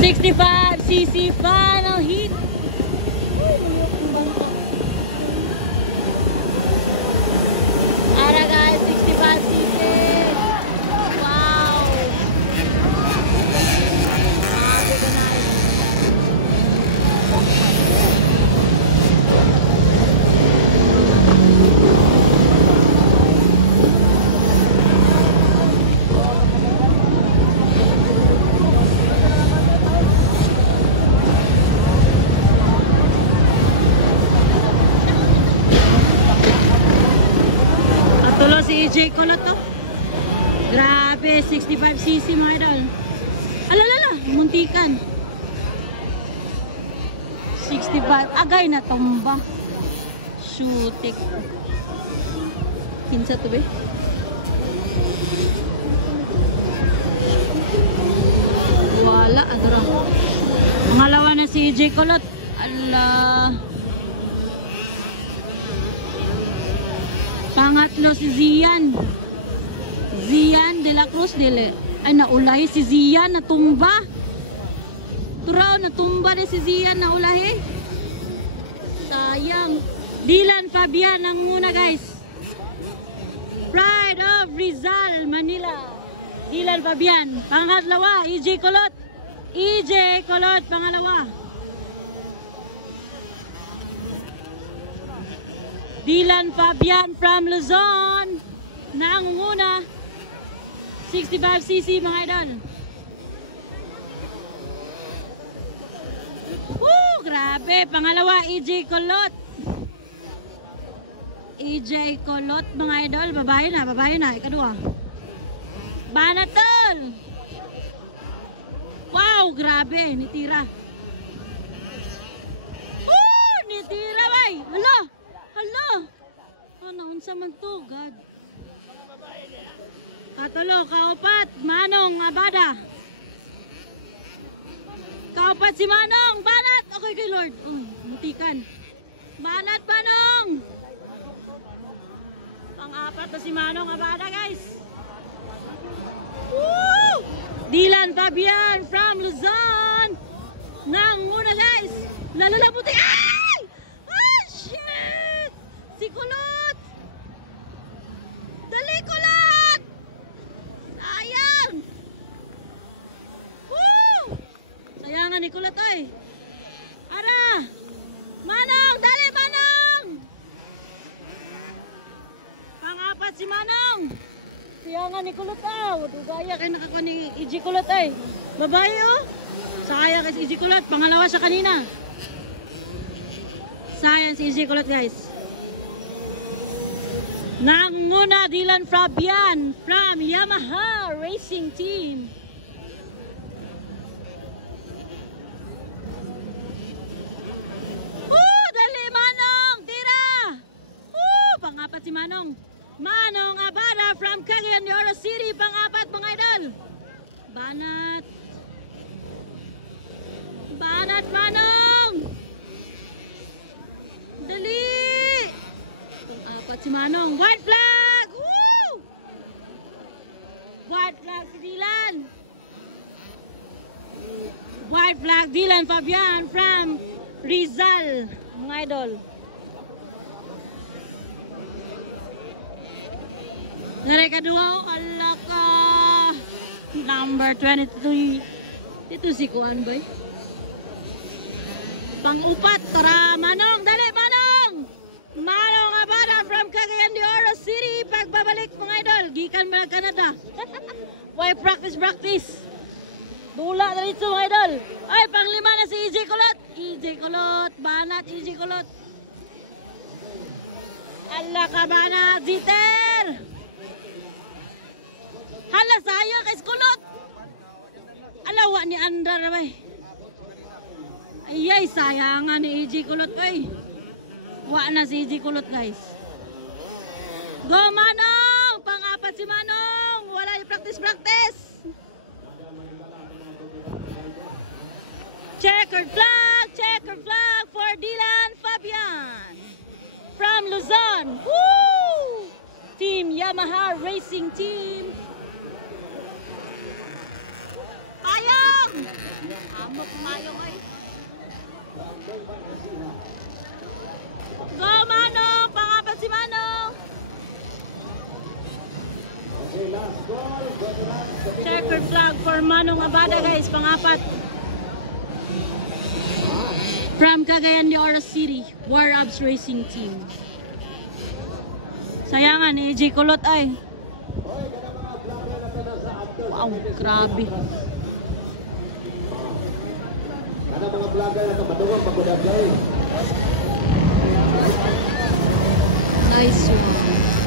65cc final heat. Ara guys, 65cc. Wow. Tulo si EJ Kulot to. Grabe, 65cc mga idol. Alalala, muntikan. 65, agay na tumba. Shootik. Kinsa to be? Wala, adara. Pangalawa na si EJ Kulot. Allah. Pangatlo si Zian. Zian de la Cruz dele. Ay naulahi si Zian natumba. Turaw natumba de si Zian naulahi. Sayang. Dylan Fabian ang muna guys. Pride of Rizal, Manila. Dylan Fabian. Pangatlawa EJ Kulot. EJ Kulot pangalawa. Dylan Fabian from Luzon. Nangunguna. 65cc mga idol. Woo! Grabe. Pangalawa, EJ Kulot. EJ Kulot mga idol. Babae na. Ikadua. Banatol. Wow! Grabe. Nitira. Woo! Nitira bay. Hala! Hala! Ano, unsa man to, God? Katulo, kaupat, Manong Abada. Kaupat si Manong, banat! Okay kay Lord. Oh, mutikan. Banat, Manong! Pang-apat na si Manong Abada, guys. Woo! Dylan Fabian from Luzon. Nanguna, guys. Lalo na puti. Ay! Ah, shit! Si Kulot! Dali, Kulot! Sayang! Woo! Sayangan ni Kulot ay. Ara! Manong! Dali, Manong! Pangapat si Manong! Sayangan ni Kulot ah. Dugaya kayo nakakuha ni EJ Kulot ay. Babae oh. Sayang kay si EJ Kulot. Pangalawa siya kanina. Sayang si EJ Kulot guys. Nanguna Dylan Fabian from Yamaha Racing Team. Dali Manong, tira. Pangapat si Manong. Manong Abada from Cagayan de Oro City, pangapat mga idol. Banat. Banat Manong. Dali. Pangapat si Manong. White flag. Woo! White flag si Dylan. White flag Dylan Fabian from Rizal, mga idol. Naray kadua, ala ka. Number 23. Ito si Kuan boy. Pang-upat, tara Manong, dali Manong. Manong Abada from Cagayan de Oro City. Pagbabalik mga idol, gikan mo ng Canada. Why practice? Dula na dito mga idol. Ay, panglima na si EJ Kulot. EJ Kulot, banat EJ Kulot. Ala ka banat, Ziter. Hala, sayang kay Kulot. Alawa ni Andra na ba? Ayay, sayangan ni EJ Kulot ay. Wa na si EJ Kulot guys. Go Manong! Pangapat si Manong! Wala yung practice! Checkered flag for Dylan Fabian from Luzon. Woo! Team Yamaha Racing Team. Ayang! Go, Manong! Pangapat si Manong! Checker flag for Manong Abada, guys. Pangapat. From Cagayan de Oro City, War Abs Racing Team. Sayangan, AJ Kulot ay. Wow, grabe. Kada mga vlogger na madungog pagkudag guys. Nice one.